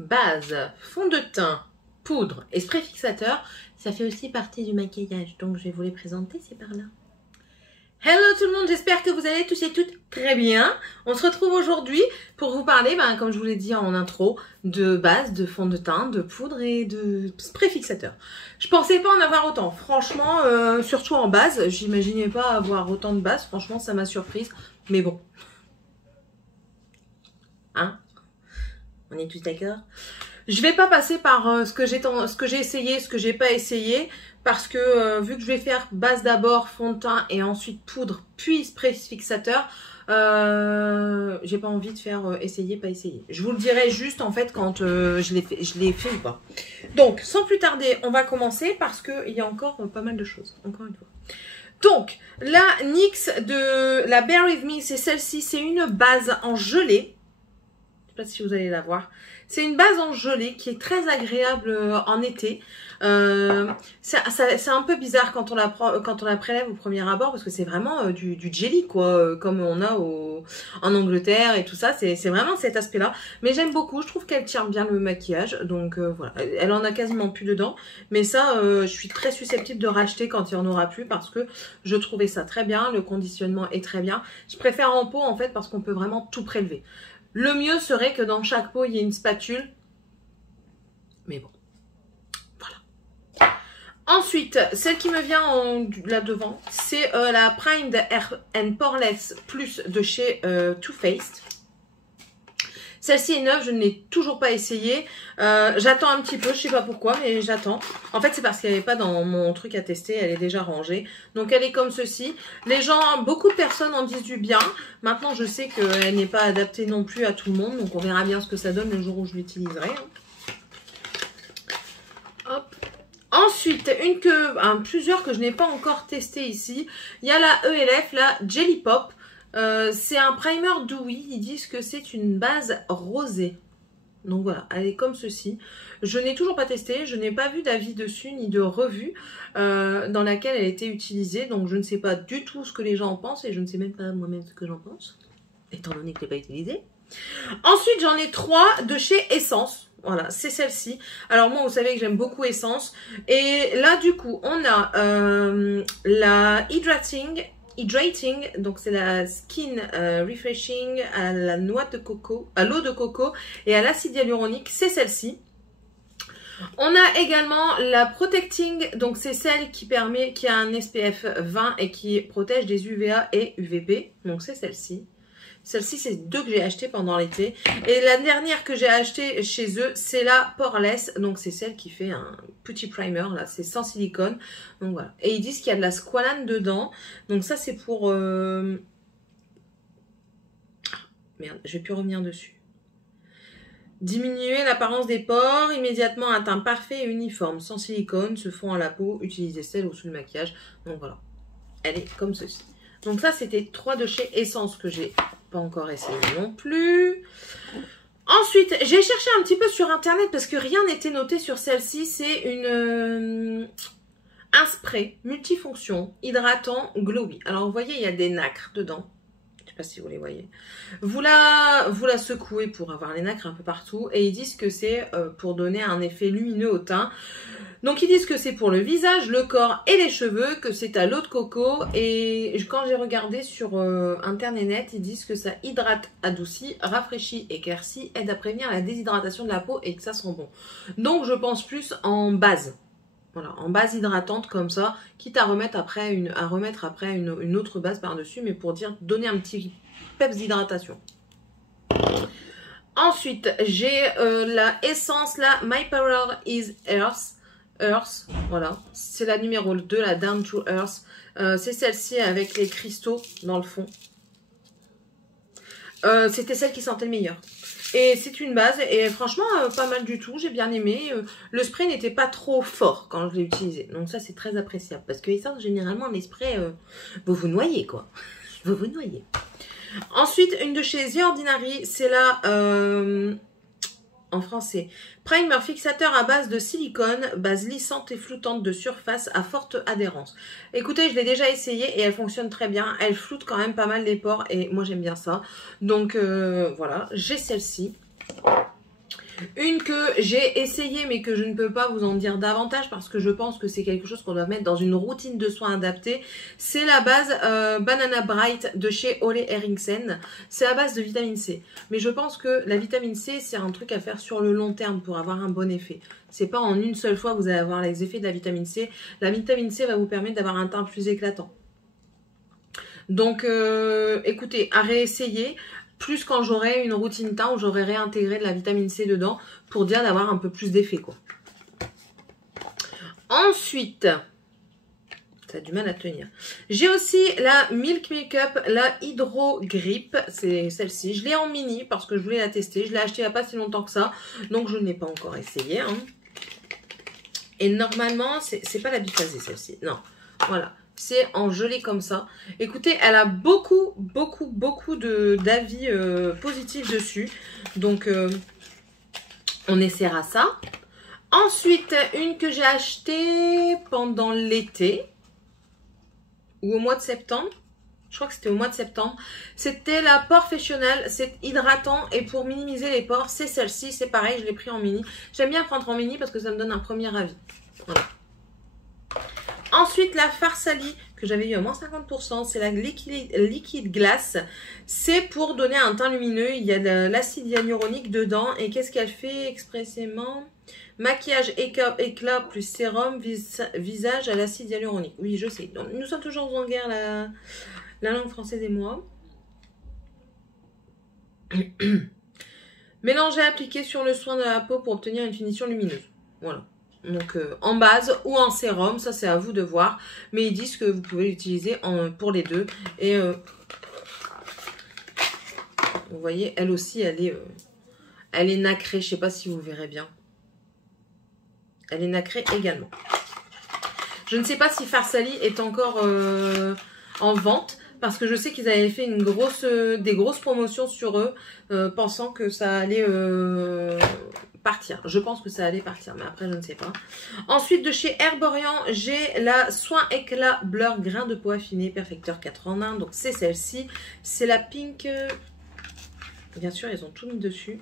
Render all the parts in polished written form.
base, fond de teint, poudre et spray fixateur, ça fait aussi partie du maquillage. Donc je vais vous les présenter, c'est par là. Hello tout le monde, j'espère que vous allez tous et toutes très bien. On se retrouve aujourd'hui pour vous parler, comme je vous l'ai dit en intro, de base, de fond de teint, de poudre et de spray fixateur. Je pensais pas en avoir autant, franchement, surtout en base. J'imaginais pas avoir autant de base, franchement ça m'a surprise. Mais bon. Hein? On est tous d'accord? Je vais pas passer par ce que j'ai essayé, ce que j'ai pas essayé, parce que vu que je vais faire base d'abord, fond de teint et ensuite poudre, puis spray fixateur, j'ai pas envie de faire essayer, pas essayer. Je vous le dirai juste en fait quand je l'ai fait ou pas. Donc sans plus tarder, on va commencer parce qu'il y a encore pas mal de choses, encore une fois. Donc la NYX de la Bear With Me, c'est celle-ci, c'est une base en gelée. Je sais pas si vous allez la voir. C'est une base en gelée qui est très agréable en été. C'est un peu bizarre quand on la prélève au premier abord parce que c'est vraiment du jelly quoi, comme on a en Angleterre et tout ça. C'est vraiment cet aspect-là. Mais j'aime beaucoup. Je trouve qu'elle tient bien le maquillage. Donc voilà, elle en a quasiment plus dedans. Mais ça, je suis très susceptible de racheter quand il n'y en aura plus parce que je trouvais ça très bien. Le conditionnement est très bien. Je préfère en pot en fait parce qu'on peut vraiment tout prélever. Le mieux serait que dans chaque pot, il y ait une spatule. Mais bon, voilà. Ensuite, celle qui me vient là devant, c'est la Primed Hair and Poreless Plus de chez Too Faced. Celle-ci est neuve, je ne l'ai toujours pas essayée. J'attends un petit peu, je sais pas pourquoi, mais j'attends. En fait, c'est parce qu'elle n'est pas dans mon truc à tester, elle est déjà rangée. Donc, elle est comme ceci. Les gens, beaucoup de personnes en disent du bien. Maintenant, je sais qu'elle n'est pas adaptée non plus à tout le monde. Donc, on verra bien ce que ça donne le jour où je l'utiliserai. Hop. Ensuite, plusieurs que je n'ai pas encore testé ici. Il y a la ELF, la Jelly Pop. C'est un primer dewy, ils disent que c'est une base rosée. Donc voilà, elle est comme ceci. Je n'ai toujours pas testé, je n'ai pas vu d'avis dessus ni de revue dans laquelle elle a été utilisée. Donc je ne sais pas du tout ce que les gens en pensent et je ne sais même pas moi-même ce que j'en pense, étant donné que je ne l'ai pas utilisée. Ensuite, j'en ai 3 de chez Essence. Voilà, c'est celle-ci. Alors moi, vous savez que j'aime beaucoup Essence. Et là, du coup, on a la Hydrating, donc c'est la Skin Refreshing à la noix de coco, à l'eau de coco et à l'acide hyaluronique, c'est celle-ci. On a également la Protecting, donc c'est celle qui a un SPF 20 et qui protège des UVA et UVB, donc c'est celle-ci. Celle-ci, c'est 2 que j'ai acheté pendant l'été. Et la dernière que j'ai acheté chez eux, c'est la Poreless. Donc, c'est celle qui fait un petit primer. Là, c'est sans silicone. Donc, voilà. Et ils disent qu'il y a de la squalane dedans. Donc, ça, c'est pour... Merde, je vais plus revenir dessus. Diminuer l'apparence des pores. Immédiatement, un teint parfait et uniforme. Sans silicone, se fond à la peau. Utilisez celle au-dessous du maquillage. Donc, voilà. Elle est comme ceci. Donc, ça, c'était 3 de chez Essence que j'ai pas encore essayé non plus. Ensuite, j'ai cherché un petit peu sur internet parce que rien n'était noté sur celle-ci. C'est un spray multifonction hydratant glowy. Alors vous voyez, il y a des nacres dedans. Je sais pas si vous les voyez. Vous la secouez pour avoir les nacres un peu partout et ils disent que c'est pour donner un effet lumineux au teint. Donc ils disent que c'est pour le visage, le corps et les cheveux, que c'est à l'eau de coco. Et quand j'ai regardé sur internet, ils disent que ça hydrate, adoucit, rafraîchit, éclaircit, aide à prévenir la déshydratation de la peau et que ça sent bon. Donc je pense plus en base. Voilà, en base hydratante comme ça, quitte à remettre après une autre base par-dessus, mais pour donner un petit peps d'hydratation. Ensuite, j'ai la Essence, la My Power is Earth, voilà, c'est la numéro 2, la Down to Earth. C'est celle-ci avec les cristaux dans le fond. C'était celle qui sentait le meilleur. Et c'est une base, et franchement, pas mal du tout, j'ai bien aimé. Le spray n'était pas trop fort quand je l'ai utilisé. Donc ça, c'est très appréciable. Parce que ça, généralement, les sprays, vous vous noyez, quoi. Vous vous noyez. Ensuite, une de chez The Ordinary, c'est la... en français, primer fixateur à base de silicone, base lissante et floutante de surface à forte adhérence. Écoutez, je l'ai déjà essayé et elle fonctionne très bien. Elle floute quand même pas mal les pores et moi j'aime bien ça. Donc voilà, j'ai celle-ci. Une que j'ai essayée mais que je ne peux pas vous en dire davantage parce que je pense que c'est quelque chose qu'on doit mettre dans une routine de soins adaptée. C'est la base Banana Bright de chez Ole Henriksen. C'est à base de vitamine C. Mais je pense que la vitamine C, c'est un truc à faire sur le long terme pour avoir un bon effet. C'est pas en une seule fois que vous allez avoir les effets de la vitamine C. La vitamine C va vous permettre d'avoir un teint plus éclatant. Donc, écoutez, à réessayer. Plus quand j'aurai une routine teint où j'aurai réintégré de la vitamine C dedans pour dire d'avoir un peu plus d'effet, quoi. Ensuite, ça a du mal à tenir. J'ai aussi la Milk Makeup, la Hydro Grip, c'est celle-ci. Je l'ai en mini parce que je voulais la tester. Je l'ai achetée il n'y a pas si longtemps que ça, donc je ne l'ai pas encore essayé. Hein. Et normalement, c'est pas la biphasée celle-ci, non. Voilà. C'est en gelée comme ça. Écoutez, elle a beaucoup d'avis positifs dessus. Donc, on essaiera ça. Ensuite, une que j'ai achetée pendant l'été. Ou au mois de septembre. Je crois que c'était au mois de septembre. C'était la Porefessional. C'est hydratant. Et pour minimiser les pores, c'est celle-ci. C'est pareil, je l'ai pris en mini. J'aime bien prendre en mini parce que ça me donne un premier avis. Voilà. Ensuite, la Farsali, que j'avais eu à moins 50%, c'est la Liquid Glass. C'est pour donner un teint lumineux. Il y a de l'acide hyaluronique dedans. Et qu'est-ce qu'elle fait expressément? Maquillage éclat plus sérum visage à l'acide hyaluronique. Oui, je sais. Donc, nous sommes toujours en guerre, la langue française et moi. Mélanger, appliquer sur le soin de la peau pour obtenir une finition lumineuse. Voilà. Donc en base ou en sérum, ça c'est à vous de voir. Mais ils disent que vous pouvez l'utiliser pour les deux. Et vous voyez, elle aussi, elle est nacrée. Je ne sais pas si vous verrez bien. Elle est nacrée également. Je ne sais pas si Farsali est encore en vente. Parce que je sais qu'ils avaient fait des grosses promotions sur eux. Pensant que ça allait... partir. Je pense que ça allait partir, mais après je ne sais pas. Ensuite de chez Herborian, j'ai la Soin Éclat Blur Grain de peau affiné Perfecteur 4 en 1. Donc c'est celle-ci. C'est la Pink. Bien sûr, ils ont tout mis dessus.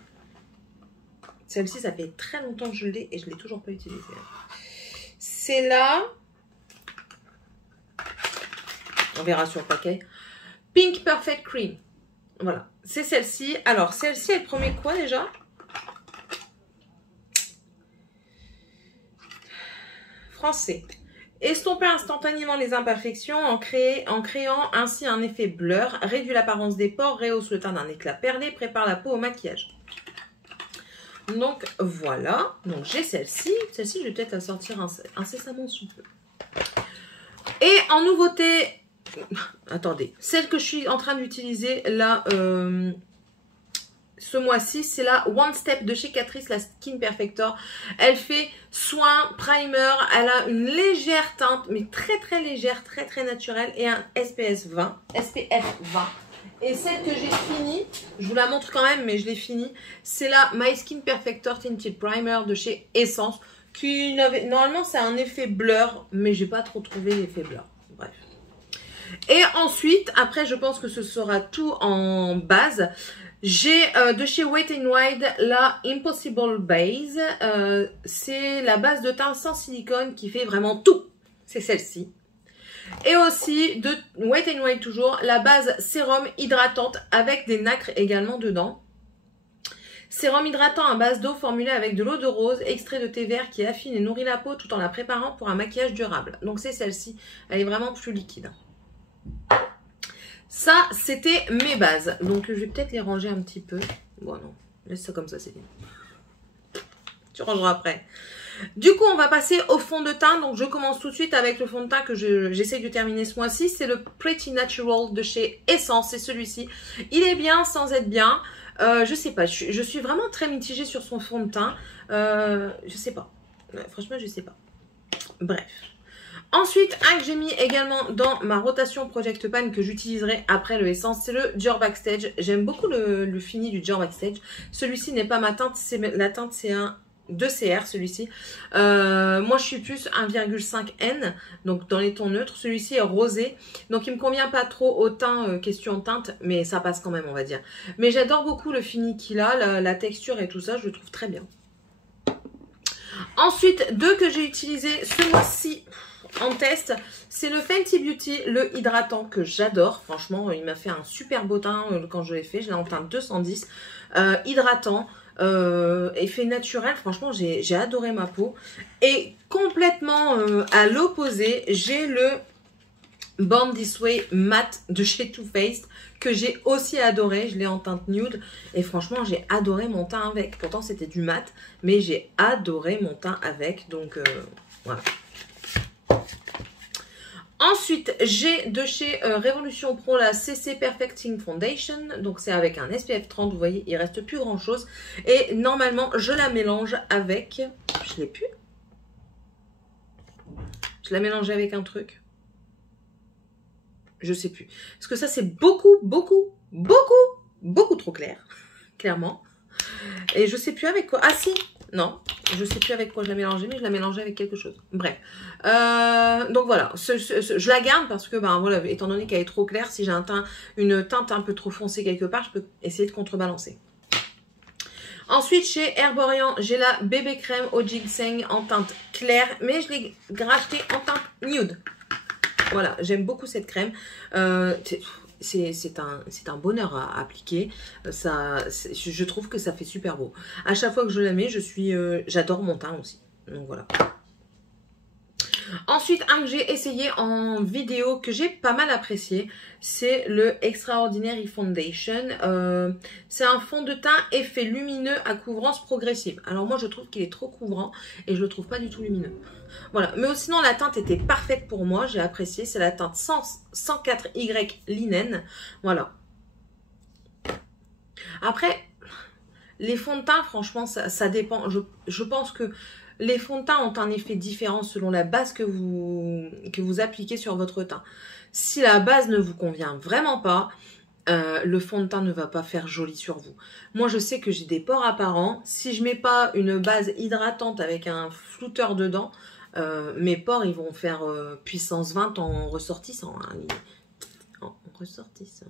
Celle-ci, ça fait très longtemps que je l'ai et je ne l'ai toujours pas utilisée. C'est la... On verra sur le paquet. Pink Perfect Cream. Voilà. C'est celle-ci. Alors, celle-ci, elle promet quoi déjà ? Français. Estomper instantanément les imperfections en créant ainsi un effet blur, réduit l'apparence des pores, rehausse le teint d'un éclat perlé, prépare la peau au maquillage. Donc voilà, donc j'ai celle-ci. Celle-ci, je vais peut-être la sortir incessamment sous peu. Et en nouveauté, attendez, celle que je suis en train d'utiliser là ce mois-ci, c'est la One Step de chez Catrice, la Skin Perfector. Elle fait soin, primer, elle a une légère teinte, mais très légère, très naturelle, et un SPF 20. Et celle que j'ai finie, je vous la montre quand même, mais je l'ai finie, c'est la My Skin Perfector Tinted Primer de chez Essence, qui normalement c'est un effet blur, mais j'ai pas trop trouvé l'effet blur. Bref. Et ensuite, après je pense que ce sera tout en base. J'ai de chez Wet n Wild la Impossible Base. C'est la base de teint sans silicone qui fait vraiment tout. C'est celle-ci. Et aussi de Wet n Wild toujours la base sérum hydratante avec des nacres également dedans. Sérum hydratant à base d'eau formulé avec de l'eau de rose, extrait de thé vert qui affine et nourrit la peau tout en la préparant pour un maquillage durable. Donc c'est celle-ci. Elle est vraiment plus liquide. Ça, c'était mes bases. Donc, je vais peut-être les ranger un petit peu. Bon, non. Laisse ça comme ça, c'est bien. Tu rangeras après. Du coup, on va passer au fond de teint. Donc, je commence tout de suite avec le fond de teint que j'essaye de terminer ce mois-ci. C'est le Pretty Natural de chez Essence. C'est celui-ci. Il est bien sans être bien. Je sais pas. Je suis vraiment très mitigée sur son fond de teint. Je sais pas. Franchement, je sais pas. Bref. Ensuite, un que j'ai mis également dans ma rotation Project Pan que j'utiliserai après le Essence, c'est le Dior Backstage. J'aime beaucoup le fini du Dior Backstage. Celui-ci n'est pas ma teinte, la teinte c'est un 2CR celui-ci. Moi je suis plus 1,5 N, donc dans les tons neutres. Celui-ci est rosé, donc il me convient pas trop au teint, question teinte, mais ça passe quand même on va dire. Mais j'adore beaucoup le fini qu'il a, la texture et tout ça, je le trouve très bien. Ensuite, deux que j'ai utilisé ce mois-ci en test, c'est le Fenty Beauty, le hydratant que j'adore. Franchement, il m'a fait un super beau teint quand je l'ai fait. Je l'ai en teinte 210. Hydratant, effet naturel. Franchement, j'ai adoré ma peau. Et complètement à l'opposé, j'ai le Born This Way matte de chez Too Faced que j'ai aussi adoré. Je l'ai en teinte nude et franchement j'ai adoré mon teint avec. Pourtant c'était du mat, mais j'ai adoré mon teint avec. Donc voilà. Ensuite, j'ai de chez Révolution Pro la CC Perfecting Foundation. Donc c'est avec un SPF 30, vous voyez, il reste plus grand chose. Et normalement, je la mélange avec... Je l'ai plus. Je la mélange avec un truc. Je sais plus. Parce que ça, c'est beaucoup trop clair. Clairement. Et je sais plus avec quoi. Ah si. Non. Je sais plus avec quoi je la mélangeais, mais je la mélangeais avec quelque chose. Bref. Donc voilà. Je la garde parce que, ben voilà, étant donné qu'elle est trop claire, si j'ai une teinte un peu trop foncée quelque part, je peux essayer de contrebalancer. Ensuite, chez Herborian, j'ai la bébé crème au ginseng en teinte claire, mais je l'ai rachetée en teinte nude. Voilà, j'aime beaucoup cette crème. C'est un bonheur à appliquer. Je trouve que ça fait super beau. À chaque fois que je la mets, j'adore mon teint aussi. Donc voilà. Ensuite, un que j'ai essayé en vidéo, que j'ai pas mal apprécié, c'est le Extraordinary Foundation. C'est un fond de teint effet lumineux à couvrance progressive. Alors moi, je trouve qu'il est trop couvrant et je le trouve pas du tout lumineux. Voilà, mais sinon la teinte était parfaite pour moi, j'ai apprécié. C'est la teinte 104Y Linen. Voilà. Après, les fonds de teint, franchement, ça dépend. Je pense que les fonds de teint ont un effet différent selon la base que vous appliquez sur votre teint. Si la base ne vous convient vraiment pas, le fond de teint ne va pas faire joli sur vous. Moi, je sais que j'ai des pores apparents. Si je mets pas une base hydratante avec un flouteur dedans, mes pores, ils vont faire puissance 20 en ressortissant. Hein, en ressortissant.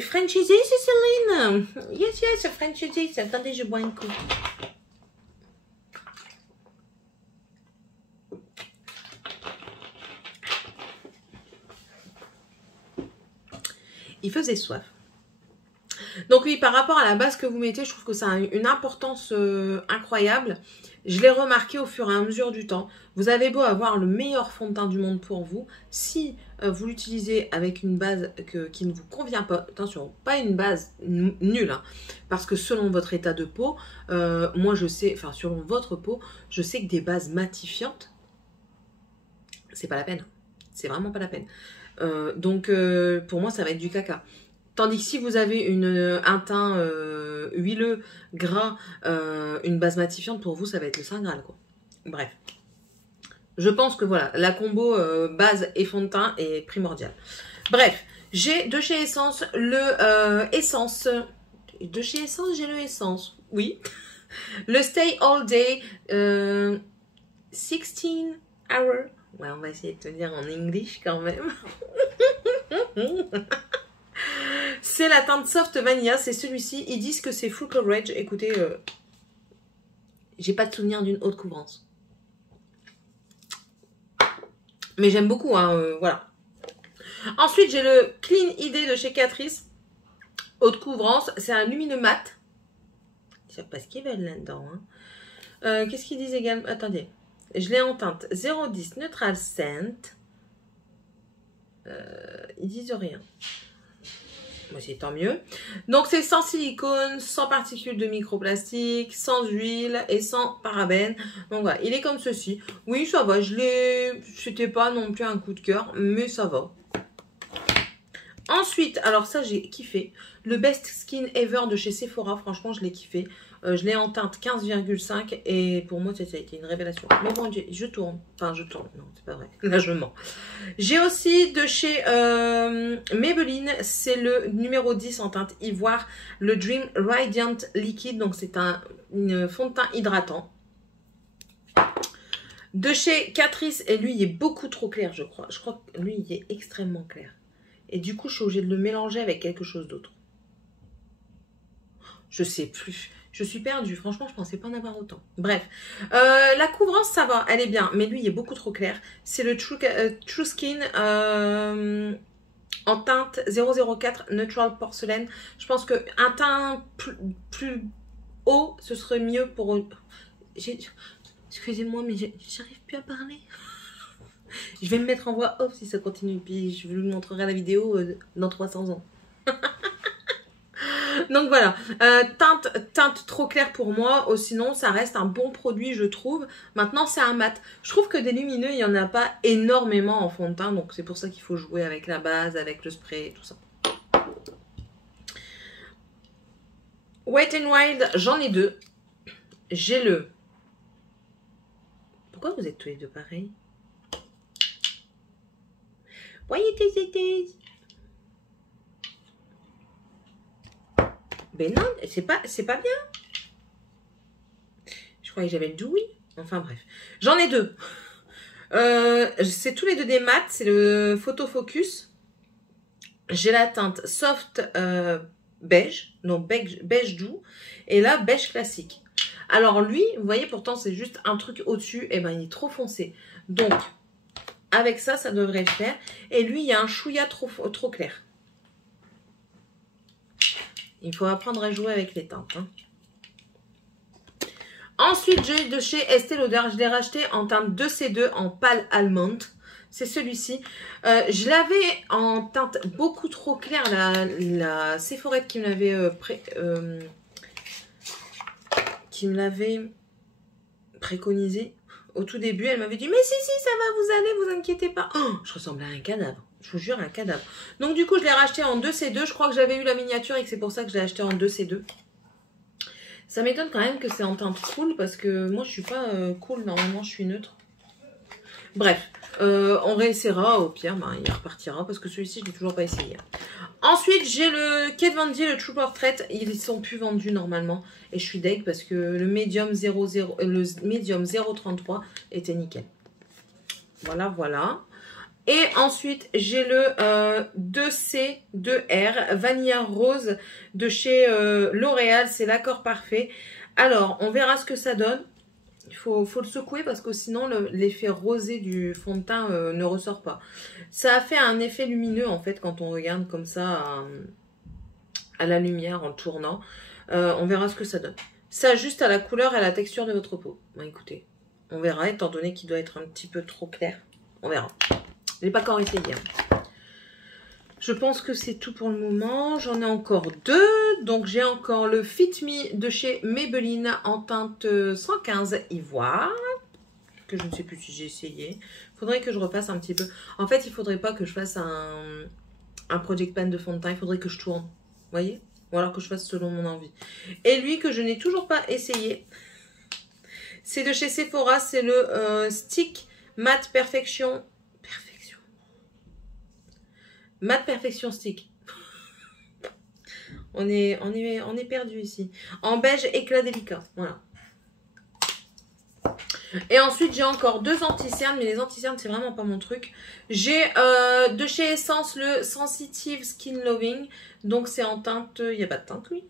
French easy, Céline. Yes, yes, French easy. Attendez, je bois un coup. Il faisait soif. Donc oui, par rapport à la base que vous mettez, je trouve que ça a une importance incroyable. Je l'ai remarqué au fur et à mesure du temps. Vous avez beau avoir le meilleur fond de teint du monde pour vous. Si vous l'utilisez avec une base qui ne vous convient pas, attention, pas une base nulle, hein, parce que selon votre état de peau, moi je sais, enfin selon votre peau, je sais que des bases matifiantes, c'est pas la peine. C'est vraiment pas la peine. Donc pour moi ça va être du caca. Tandis que si vous avez un teint huileux, gras, une base matifiante, pour vous ça va être le Saint Graal quoi. Bref. Je pense que voilà, la combo base et fond de teint est primordiale. Bref, j'ai de chez Essence le Essence. De chez Essence, j'ai le Essence. Oui. Le Stay All Day 16 Hour. Ouais, on va essayer de tenir en English quand même. C'est la teinte Soft Vanilla, c'est celui-ci. Ils disent que c'est Full Coverage. Écoutez, j'ai pas de souvenir d'une haute couvrance. Mais j'aime beaucoup, hein, voilà. Ensuite, j'ai le Clean ID de chez Catrice. Haute couvrance, c'est un lumineux mat. Je sais pas ce qu'ils veulent là-dedans. Hein. Qu'est-ce qu'ils disent également? Attendez. Je l'ai en teinte 010 Neutral Scent. Ils disent rien. Moi, c'est tant mieux. Donc, c'est sans silicone, sans particules de microplastique, sans huile et sans parabènes. Donc, voilà, il est comme ceci. Oui, ça va. C'était pas non plus un coup de cœur, mais ça va. Ensuite, alors ça, j'ai kiffé. Le Best Skin Ever de chez Sephora. Franchement, je l'ai kiffé. Je l'ai en teinte 15,5 et pour moi, ça a été une révélation. Mais bon, je tourne. Enfin, je tourne. Non, c'est pas vrai. Là, je mens. J'ai aussi de chez Maybelline. C'est le numéro 10 en teinte ivoire. Le Dream Radiant Liquid. Donc, c'est un fond de teint hydratant. De chez Catrice. Et lui, il est beaucoup trop clair, je crois. Je crois que lui, il est extrêmement clair. Et du coup, je suis obligée de le mélanger avec quelque chose d'autre. Je sais plus. Je suis perdue. Franchement, je pensais pas en avoir autant. Bref. La couvrance, ça va. Elle est bien. Mais lui, il est beaucoup trop clair. C'est le True Skin en teinte 004 Neutral Porcelain. Je pense qu'un teint plus haut, ce serait mieux pour... Excusez-moi, mais j'arrive plus à parler. Je vais me mettre en voix off si ça continue. Puis je vous montrerai la vidéo dans 300 ans. Donc voilà. Teinte trop claire pour moi. Sinon, ça reste un bon produit, je trouve. Maintenant, c'est un mat. Je trouve que des lumineux, il n'y en a pas énormément en fond de teint. Donc c'est pour ça qu'il faut jouer avec la base, avec le spray et tout ça. Wet n Wild, j'en ai deux. J'ai le... Pourquoi vous êtes tous les deux pareils? Why it is? Ben non, c'est pas bien. Je croyais que j'avais le Dewy. Enfin bref. J'en ai deux. C'est tous les deux des mats. C'est le Photo Focus. J'ai la teinte soft beige. Non, beige doux. Et là, beige classique. Alors lui, vous voyez, pourtant c'est juste un truc au-dessus. Et ben il est trop foncé. Donc... Avec ça, ça devrait le faire. Et lui, il y a un chouïa trop clair. Il faut apprendre à jouer avec les teintes. Hein. Ensuite, j'ai de chez Estée Lauder. Je l'ai racheté en teinte 2C2 en pâle almond. C'est celui-ci. Je l'avais en teinte beaucoup trop claire. La Sephorette qui me l'avait préconisé. Au tout début, elle m'avait dit « Mais si, ça va, vous allez, vous inquiétez pas. Oh, » Je ressemblais à un cadavre. Je vous jure, un cadavre. Donc, du coup, je l'ai racheté en 2C2. Je crois que j'avais eu la miniature et que c'est pour ça que je l'ai acheté en 2C2. Ça m'étonne quand même que c'est en teinte cool parce que moi, je suis pas cool. Normalement, je suis neutre. Bref, on réessayera. Au pire, ben, il repartira parce que celui-ci, je l'ai toujours pas essayé. Ensuite, j'ai le Kate Von D, le True Portrait. Ils sont plus vendus normalement. Et je suis deg parce que le Medium 033 était nickel. Voilà. Et ensuite, j'ai le 2C2R Vanilla Rose de chez L'Oréal. C'est l'accord parfait. Alors, on verra ce que ça donne. Il faut le secouer parce que sinon, l'effet rosé du fond de teint ne ressort pas. Ça a fait un effet lumineux en fait quand on regarde comme ça à la lumière en tournant. On verra ce que ça donne. Ça ajuste à la couleur et à la texture de votre peau. Bon, écoutez, on verra étant donné qu'il doit être un petit peu trop clair. On verra. Je l'ai pas encore essayé. Hein. Je pense que c'est tout pour le moment. J'en ai encore deux. Donc, j'ai encore le Fit Me de chez Maybelline en teinte 115 ivoire. Que je ne sais plus si j'ai essayé. Faudrait que je repasse un petit peu. En fait, il faudrait pas que je fasse un project pan de fond de teint. Il faudrait que je tourne. Vous voyez? Ou alors que je fasse selon mon envie. Et lui, que je n'ai toujours pas essayé. C'est de chez Sephora. C'est le Stick Matte Perfection. Matte Perfection Stick. On est perdu ici. En beige éclat délicat. Voilà. Et ensuite, j'ai encore deux anti-cernes. Mais les anti-cernes, c'est vraiment pas mon truc. J'ai de chez Essence le Sensitive Skin Loving. Donc, c'est en teinte... Il n'y a pas de teinte, oui.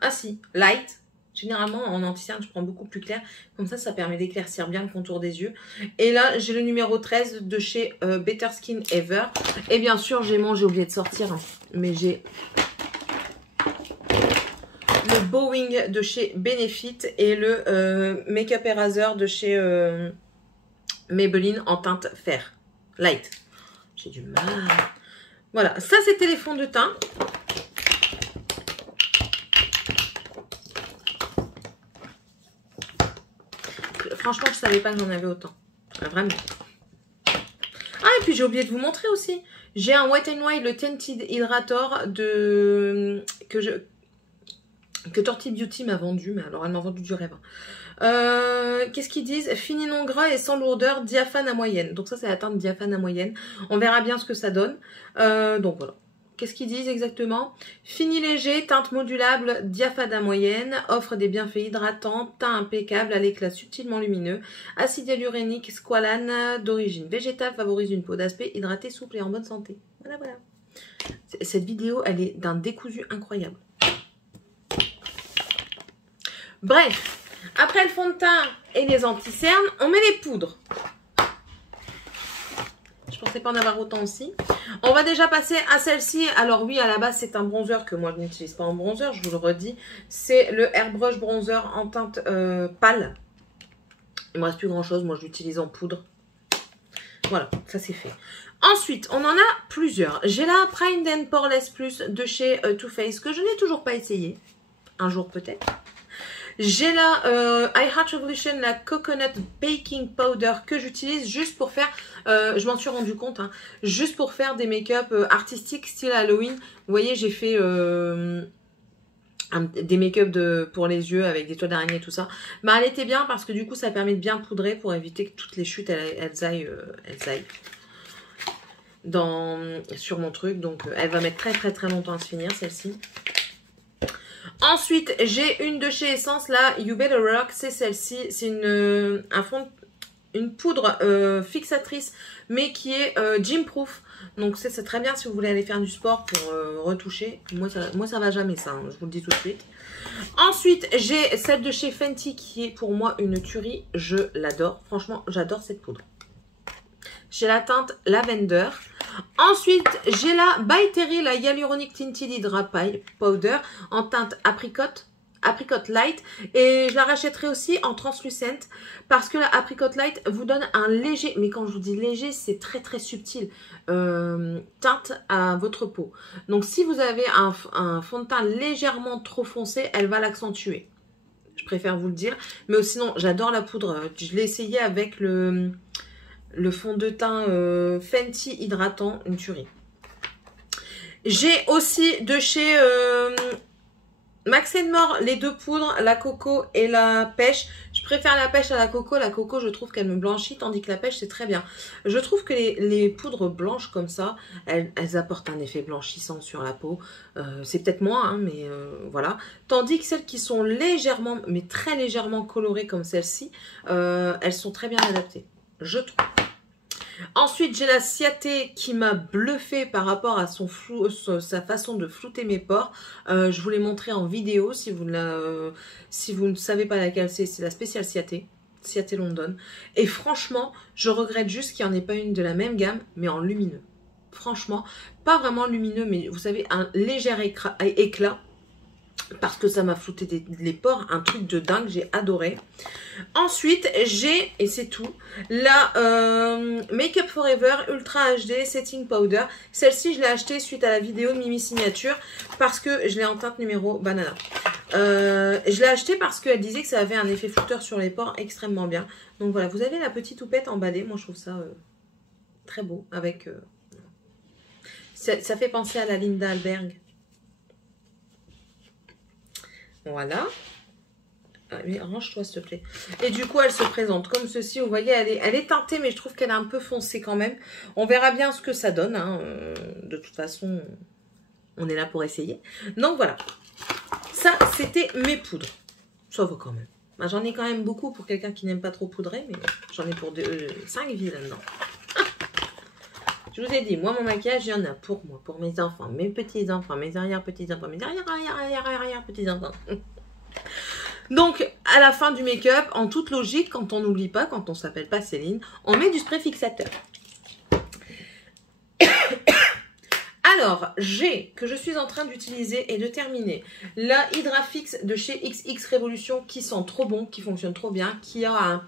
Ah si, light. Généralement, en anti-cerne, je prends beaucoup plus clair. Comme ça permet d'éclaircir bien le contour des yeux. Et là, j'ai le numéro 13 de chez Better Skin Ever. Et bien sûr, j'ai oublié de sortir. Hein, mais j'ai le Bowing de chez Benefit et le Makeup Eraser de chez Maybelline en teinte fer. Light. J'ai du mal. Voilà, ça c'était les fonds de teint. Franchement, je savais pas que j'en avais autant. Vraiment. Ah, et puis j'ai oublié de vous montrer aussi. J'ai un Wet n Wild, le Tinted Hydrator que Torty Beauty m'a vendu. Mais alors, elle m'a vendu du rêve. Qu'est-ce qu'ils disent? Fini non gras et sans lourdeur, diaphane à moyenne. Donc ça, c'est la teinte diaphane à moyenne. On verra bien ce que ça donne. Donc voilà. Qu'est-ce qu'ils disent exactement? Fini léger, teinte modulable, diaphane à moyenne, offre des bienfaits hydratants, teint impeccable à l'éclat subtilement lumineux, acide hyaluronique, squalane d'origine végétale, favorise une peau d'aspect hydratée, souple et en bonne santé. Voilà, voilà. Cette vidéo, elle est d'un décousu incroyable. Bref, après le fond de teint et les anti-cernes, on met les poudres. Je pensais pas en avoir autant aussi. On va déjà passer à celle-ci. Alors oui, à la base, c'est un bronzer que moi, je n'utilise pas en bronzer, je vous le redis. C'est le Airbrush Bronzer en teinte pâle. Il me reste plus grand-chose. Moi, je l'utilise en poudre. Voilà, ça c'est fait. Ensuite, on en a plusieurs. J'ai la Prime and Poreless Plus de chez Too Faced que je n'ai toujours pas essayé. Un jour peut-être. J'ai la I Heart Revolution, la Coconut Baking Powder que j'utilise juste pour faire, je m'en suis rendu compte, hein, juste pour faire des make-up artistiques style Halloween. Vous voyez, j'ai fait des make-up pour les yeux avec des toiles d'araignée et tout ça. Mais elle était bien parce que du coup, ça permet de bien poudrer pour éviter que toutes les chutes, elles aillent sur mon truc. Donc, elle va mettre très longtemps à se finir, celle-ci. Ensuite, j'ai une de chez Essence, là, You Better Rock, c'est celle-ci. C'est une poudre fixatrice, mais qui est gym-proof. Donc, c'est très bien si vous voulez aller faire du sport pour retoucher. Moi, ça va jamais, ça, hein, je vous le dis tout de suite. Ensuite, j'ai celle de chez Fenty, qui est pour moi une tuerie. Je l'adore. Franchement, j'adore cette poudre. J'ai la teinte Lavender. Ensuite, j'ai la By Terry, la Hyaluronic Tinted Hydra Powder en teinte Apricot Light. Et je la rachèterai aussi en translucent parce que la Apricot Light vous donne un léger, mais quand je vous dis léger, c'est très subtil, teinte à votre peau. Donc, si vous avez un fond de teint légèrement trop foncé, elle va l'accentuer. Je préfère vous le dire. Mais sinon, j'adore la poudre. Je l'ai essayé avec le fond de teint Fenty hydratant, une tuerie. J'ai aussi de chez Max & More les deux poudres, la coco et la pêche. Je préfère la pêche à la coco. La coco, je trouve qu'elle me blanchit, tandis que la pêche, c'est très bien. Je trouve que les poudres blanches comme ça, elles apportent un effet blanchissant sur la peau. C'est peut-être moi, hein, mais voilà. Tandis que celles qui sont légèrement, mais très légèrement colorées comme celle-ci, elles sont très bien adaptées, je trouve. Ensuite, j'ai la Ciaté qui m'a bluffé par rapport à sa façon de flouter mes pores. Je vous l'ai montré en vidéo. Si vous ne savez pas laquelle c'est la spéciale Ciaté. Ciaté London. Et franchement, je regrette juste qu'il n'y en ait pas une de la même gamme, mais en lumineux. Franchement, pas vraiment lumineux, mais vous savez, un léger éclat. Parce que ça m'a flouté les pores, un truc de dingue, j'ai adoré. Ensuite, j'ai, et c'est tout, la Make Up Forever Ultra HD Setting Powder. Celle-ci, je l'ai achetée suite à la vidéo de Mimi Signature parce que je l'ai en teinte numéro banana. Je l'ai achetée parce qu'elle disait que ça avait un effet flouteur sur les pores extrêmement bien. Donc voilà, vous avez la petite toupette emballée. Moi, je trouve ça très beau. Avec, ça fait penser à la Linda Alberg. Voilà. Ah, mais range-toi s'il te plaît. Et du coup, elle se présente comme ceci. Vous voyez, elle est teintée, mais je trouve qu'elle est un peu foncée quand même. On verra bien ce que ça donne. Hein. De toute façon, on est là pour essayer. Donc voilà. Ça, c'était mes poudres. Ça va quand même. Bah, j'en ai quand même beaucoup pour quelqu'un qui n'aime pas trop poudrer, mais j'en ai pour 5 vies là-dedans. Je vous ai dit, moi, mon maquillage, il y en a pour moi, pour mes enfants, mes petits-enfants, mes arrière-petits-enfants, mes arrière-petits-enfants. Donc, à la fin du make-up, en toute logique, quand on n'oublie pas, quand on s'appelle pas Céline, on met du spray fixateur. Alors, que je suis en train d'utiliser et de terminer, la Hydrafix de chez XX Révolution qui sent trop bon, qui fonctionne trop bien, qui a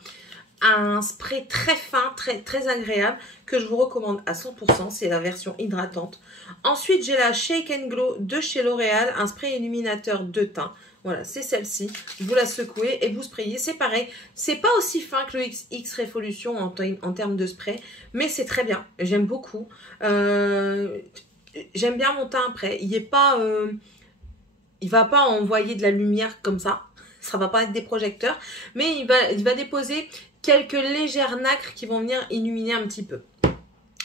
un spray très fin, très agréable, que je vous recommande à 100%, c'est la version hydratante. Ensuite, j'ai la Shake and Glow de chez L'Oréal, un spray illuminateur de teint. Voilà, c'est celle-ci. Vous la secouez et vous sprayez. C'est pareil. C'est pas aussi fin que le X Révolution en termes de spray, mais c'est très bien. J'aime beaucoup. J'aime bien mon teint après. Il va pas envoyer de la lumière comme ça. Ça va pas être des projecteurs, mais il va déposer quelques légères nacres qui vont venir illuminer un petit peu.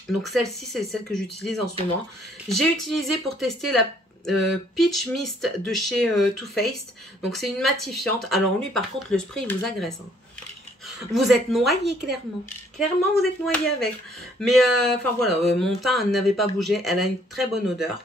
Donc celle-ci, c'est celle que j'utilise en ce moment. J'ai utilisé pour tester la Peach Mist de chez Too Faced. Donc c'est une matifiante. Alors lui, par contre, le spray, il vous agresse. Hein. Vous êtes noyé, clairement. Clairement, vous êtes noyé avec. Mais, enfin voilà, mon teint n'avait pas bougé. Elle a une très bonne odeur.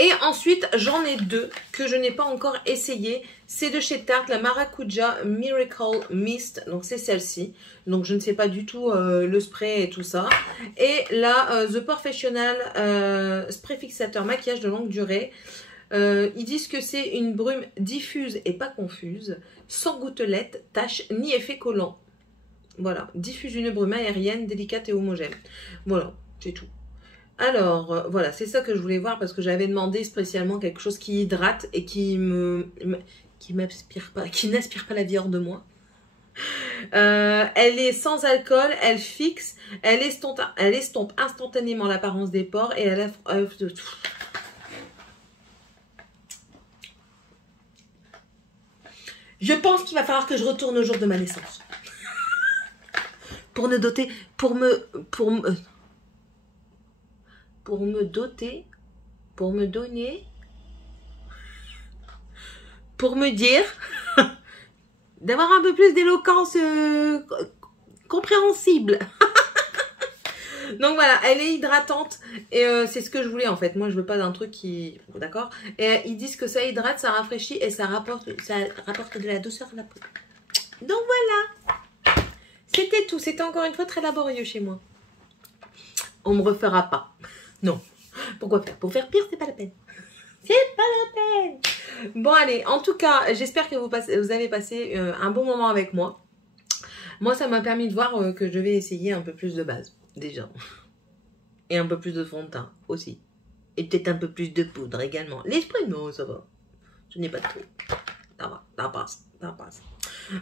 Et ensuite, j'en ai deux que je n'ai pas encore essayé. C'est de chez Tarte, la Maracuja Miracle Mist. Donc, c'est celle-ci. Donc, je ne sais pas du tout le spray et tout ça. Et la The Professional Spray Fixateur Maquillage de longue durée. Ils disent que c'est une brume diffuse et pas confuse, sans gouttelettes, taches ni effet collant. Voilà, diffuse une brume aérienne, délicate et homogène. Voilà, c'est tout. Alors, voilà, c'est ça que je voulais voir parce que j'avais demandé spécialement quelque chose qui hydrate et qui m'aspire pas, qui n'aspire pas la vie hors de moi. Elle est sans alcool, elle fixe, elle estompe instantanément l'apparence des pores et elle Je pense qu'il va falloir que je retourne au jour de ma naissance. Pour me doter, pour me donner, pour me dire, d'avoir un peu plus d'éloquence compréhensible. Donc voilà, elle est hydratante et c'est ce que je voulais en fait. Moi, je veux pas d'un truc qui... D'accord. Et ils disent que ça hydrate, ça rafraîchit et ça rapporte de la douceur à la peau. Donc voilà. C'était tout. C'était encore une fois très laborieux chez moi. On me refera pas. Non. Pourquoi faire? Pour faire pire, c'est pas la peine. C'est pas la peine. Bon allez, en tout cas, j'espère que vous avez passé un bon moment avec moi. Moi, ça m'a permis de voir que je vais essayer un peu plus de base. Déjà. Et un peu plus de fond de teint aussi. Et peut-être un peu plus de poudre également. L'esprit, non, ça va. Je n'ai pas trop. Ça va, ça passe, ça passe.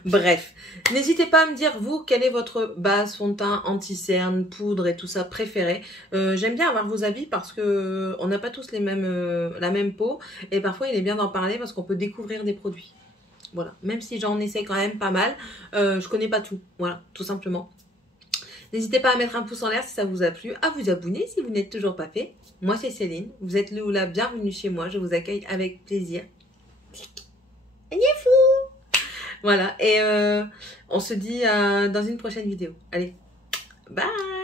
Bref, n'hésitez pas à me dire, vous, quelle est votre base, fond de teint, anti-cerne, poudre et tout ça préféré. J'aime bien avoir vos avis parce que on n'a pas tous la même peau. Et parfois, il est bien d'en parler parce qu'on peut découvrir des produits. Voilà, même si j'en essaie quand même pas mal, je connais pas tout. Voilà, tout simplement. N'hésitez pas à mettre un pouce en l'air si ça vous a plu, à vous abonner si vous n'êtes toujours pas fait. Moi, c'est Céline. Vous êtes le ou la bienvenue chez moi. Je vous accueille avec plaisir. Fou. Voilà. Et on se dit dans une prochaine vidéo. Allez, bye!